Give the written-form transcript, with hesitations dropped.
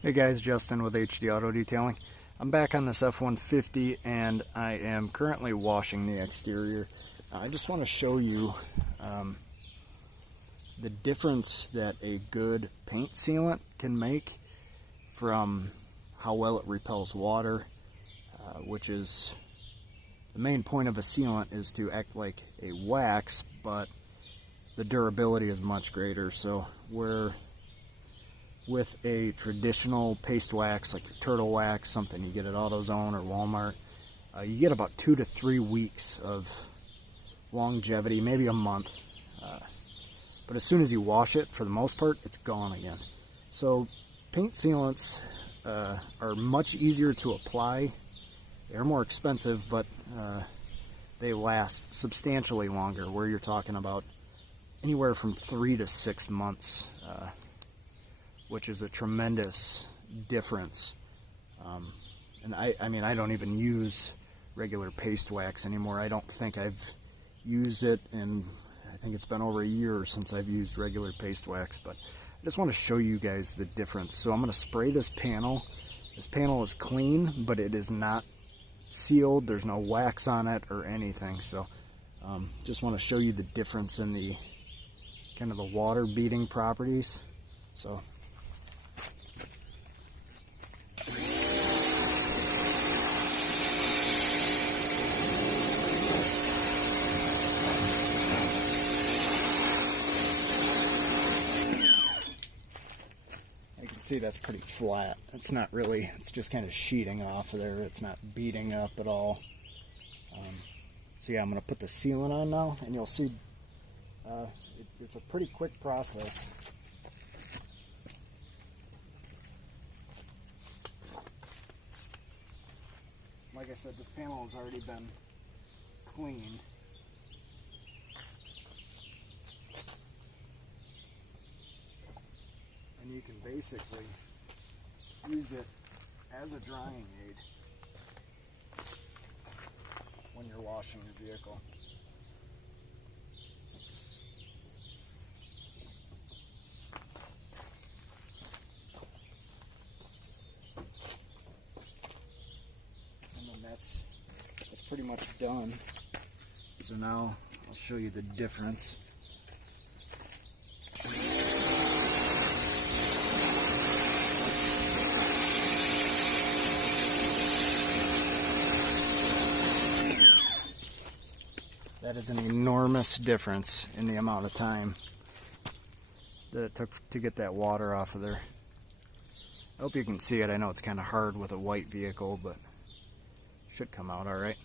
Hey guys, Justin with HD Auto Detailing. I'm back on this F-150 and I am currently washing the exterior. I just want to show you the difference that a good paint sealant can make from how well it repels water, which is the main point of a sealant, is to act like a wax, but the durability is much greater. So with a traditional paste wax like your turtle wax, something you get at AutoZone or Walmart, you get about 2 to 3 weeks of longevity, maybe a month. But as soon as you wash it, for the most part, it's gone again. So paint sealants are much easier to apply. They're more expensive, but they last substantially longer, where you're talking about anywhere from 3 to 6 months, which is a tremendous difference. And I mean, I don't even use regular paste wax anymore. I don't think I've used it in, I think it's been over a year since I've used regular paste wax, but I just want to show you guys the difference. So I'm going to spray this panel. This panel is clean, but it is not sealed. There's no wax on it or anything. So just want to show you the difference in the kind of the water beading properties. So see, that's pretty flat. It's not really, it's just kind of sheeting off of there. It's not beading up at all. So yeah, I'm going to put the sealant on now, and you'll see it's a pretty quick process. Like I said, this panel has already been cleaned. And you can basically use it as a drying aid when you're washing your vehicle. And then that's pretty much done. So now I'll show you the difference. That is an enormous difference in the amount of time that it took to get that water off of there. I hope you can see it. I know it's kind of hard with a white vehicle, but it should come out all right.